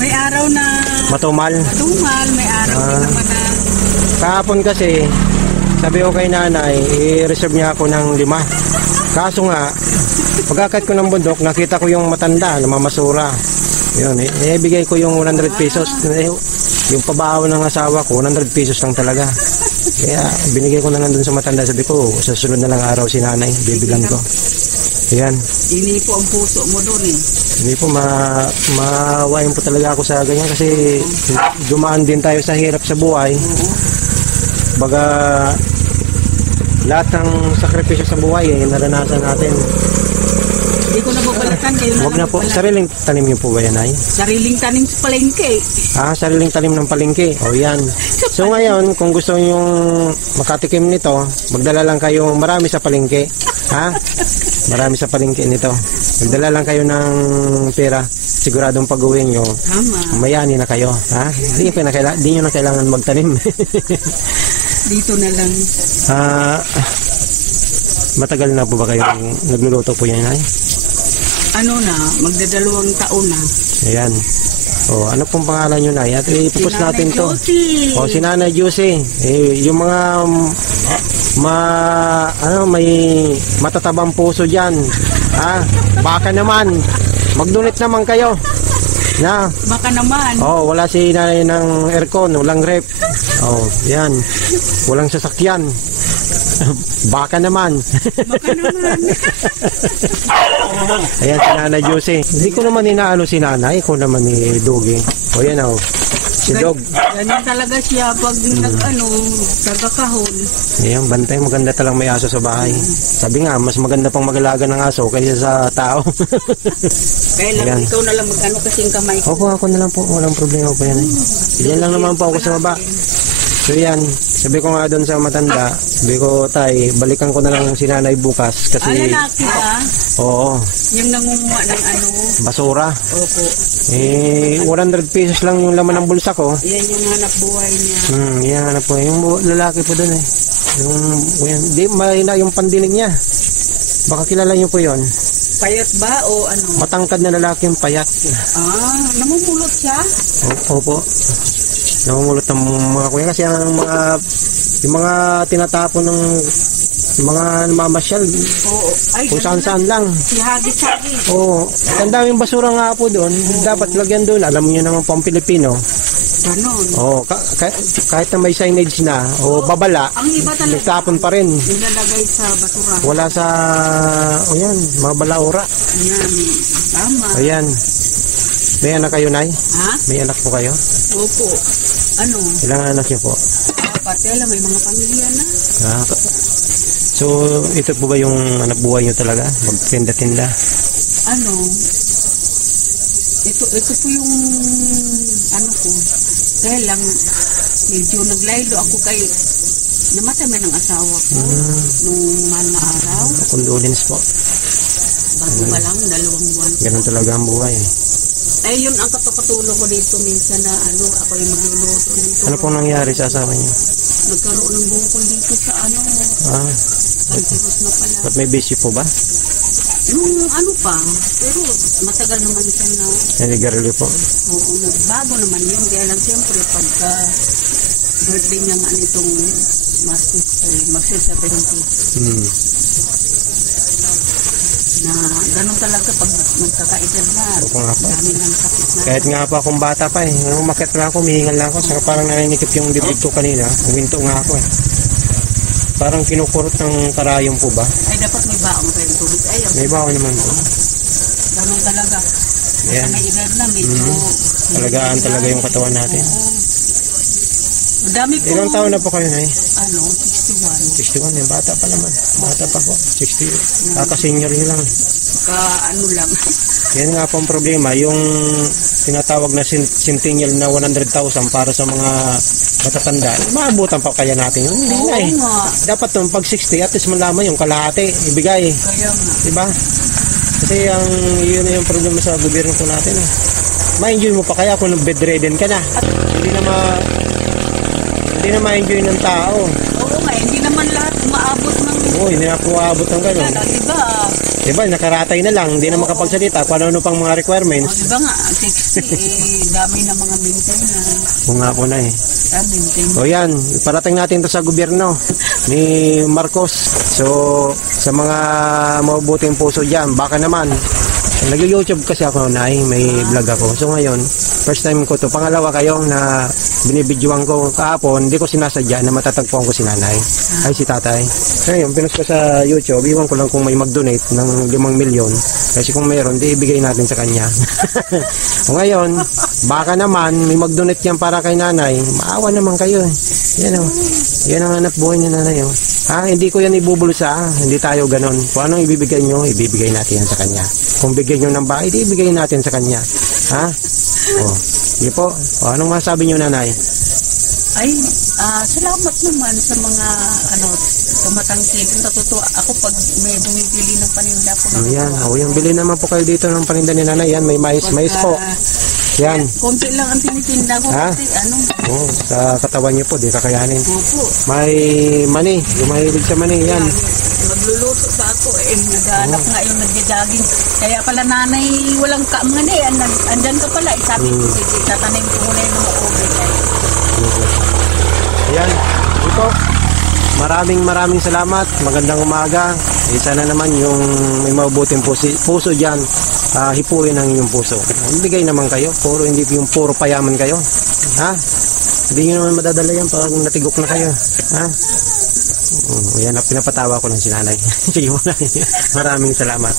May araw na Matumal. matumal, may araw din naman na Kahapon kasi, sabi ko kay nanay, i-reserve niya ako ng 5. Kaso nga, pagkakat ko ng bundok, nakita ko yung matanda na mamasura. Yun, ibigay ko yung 100 pesos. Yung pabaho ng asawa ko, 100 pesos lang talaga. Kaya binigay ko na lang dun sa matanda. Sabi ko, sa sunod na lang araw si nanay, bibilan ko. Yan. ini po ang puso mo doon eh. Hindi po, maawain po talaga ako sa ganyan kasi dumaan din tayo sa hirap sa buhay. Baga, lahat ng sakripisyo sa buhay naranasan natin. Hindi ko nababalatan kayo na. Huwag na po, sariling tanim niyo po ba yan, ay? Sariling tanim sa palengke. Sariling tanim ng palengke. O yan. So ngayon, kung gusto niyo makatikim nito, magdala lang kayo marami sa palengke. Marami sa palengke nito. Magdala lang kayo ng pera. Siguradong pag-uwi nyo, mayani na kayo. Hindi nyo na kailangan magtanim. Dito na lang. Matagal na po ba kayong nagluluto po yan, ay? Ano na, magdadalawang taon na. Ayan. Ano pong pangalan nyo, Nay? At ipupos natin to. Si Nanay Josie. Yung mga may matatabang puso dyan. Baka naman. Mag-donate naman kayo. Na. Baka naman. Wala si nanay ng aircon, walang rep. Yan. Walang sasakyan. Baka naman. Baka naman. Ayan si Nanay Josie. Hindi ko naman inaano si nanay, ko naman ni Duging. Yan si Dog. Ganyan talaga siya pag nagkakahon. Ayan, bantay, maganda talang may aso sa bahay. Sabi nga, mas maganda pang mag-alaga ng aso kaysa sa tao. Kaya lang, ikaw na lang mag-ano kasing kamay ko. Opo, ako na lang po. Walang problema po yan. Yan lang naman po ako sa baba. So yan, sabi ko nga doon sa matanda, sabi ko, tay, balikan ko na lang si nanay bukas kasi... lalaki ba? Oo. Yung nangunguha ng basura. Opo. 100 pesos lang yung laman ng bulsa ko. Yan yung hanap buhay niya. Yan hanap buhay. Yung lalaki po doon Di, mahina yung pandinig niya. Baka kilala niyo po yon. Payat ba o ano? Matangkad na lalaki yung payat. Namumulot siya? Opo. Namumulot ng mga kuya kasi yung mga tinatapon ng mga mamasyal. Kung saan lang. Si Hagis. Ang daming basura nga po doon. Dapat lagyan doon. Alam niyo naman pang Pilipino. Ganon. Kahit na may signage na babala, ang iba talaga nagtapon pa rin. Nilalagay sa basura. Wala sa yan, mga balaura. Yan, tama. Ayan. May anak kayo, Nay? May anak po kayo? Opo. Ilang anak niyo po? Patela, may mga pamilya na. So, ito po ba yung anak buhay niyo talaga? Magtinda-tinda? Ito po yung ko. Kaya lang, medyo naglaylo ako kay namatay man ng asawa ko nung mahal na araw. Condolence po. Bago pa lang, 2 buwan. Ganun talaga ang buhay. Yun ang katulong ko dito minsan na ako yung magluluto nito. Ano pong nangyari sa asawa niyo? Nagkaroon ng bukol dito sa Santiros na pala. Ba't may busy po ba? Yung pa, pero matagal naman siya na. Nanigarilyo po? Oo, nagbago naman yun. Kaya lang siyempre pagka birthday niya nga nitong Martes, magsa-70. Na ganun talaga pag magkakaedad na. Dami ng sakit na. Kahit nga pa akong bata pa umakit lang ako, mihingal lang ako. Saka parang naninikip yung dibdib ko kanina. Huminto nga ako Parang kinukurot ng karayom po ba? Dapat may baon kayong tubig. May baon naman po. Ganun talaga. Yan. May edad na medyo. Talagaan talaga yung katawan natin. Madami po. Ilang taon na po kayo, Nay? 61. 61, bata pa naman. Bata pa po. 60. Kaka-senior nyo lang. Lang. Yan nga po ang problema. Yung tinatawag na centennial na 100,000 para sa mga matatanda. Maabutan pa kaya natin yun? Hindi na Dapat nung pag 60, at least malaman yung kalahati. Ibigay. Kaya nga. Diba? Kasi yun yung problema sa gobyerno po natin. Ma-enjoy mo pa kaya kung bedridden ka na. Hindi na ma-enjoy ng tao. Oo nga, hindi naman lahat umaabot ng... Oo, hindi na po umaabot ng gano'n. Diba? Diba, nakaratay na lang, hindi na makapagsalita. Kung ano pang mga requirements. Diba nga, 60, dami na mga maintenance. Kung nga po na eh. Maintenance. O yan, parating natin to sa gobyerno ni Marcos. So, sa mga mabubuting puso dyan, baka naman, nag-YouTube kasi ako na may vlog ako. So ngayon, first time ko to. Pangalawa kayo na binibidyoan ko kahapon, hindi ko sinasadya na matatagpuan ko si nanay. Ay, si tatay. Ngayon, pinost ko sa YouTube, iwan ko lang kung may mag-donate ng 5 milyon. Kasi kung mayroon, di ibigay natin sa kanya. O ngayon, baka naman, may mag-donate yan para kay nanay. Maawa naman kayo. Yan o. Yan ang hanap buhay ni nanay o. Ha, hindi ko yan ibubulsa. Hindi tayo ganon. Kung anong ibibigay nyo, ibibigay natin yan sa kanya. Kung bigyan nyo ng bahay, ibigay natin sa kanya. Ha? O, hindi po. O, anong masabi nyo, nanay? Ay, salamat naman sa mga tumatangkil. Natutuwa ako pag may bumibili ng paninda ko. Yan. O, yung bili naman po kayo dito ng paninda ni nanay. Yan, may mais po. Yan. Konti lang ang tinitinda ko. Ha? Kasi Oh, sa katawan niyo po, di kakayanin. Opo. May mani. Lumahilig sa mani. Yan. Magluluto pa ako naghanap nga yung nagja-jogging. Kaya pala nanay, walang kaamang andyan ka pala. Sabi ko, sige, tatanim ko muna yung mga ube. Ayan. Ito. Maraming salamat. Magandang umaga. Sana naman yung may mabubuting puso dyan, hipuin ang inyong puso. Ibigay naman kayo. Hindi yung puro payaman kayo. Ha? Hindi nyo naman madadala yan pag natigok na kayo. Ha? Yan, pinapatawa ko lang si nanay. Sige muna. Maraming salamat.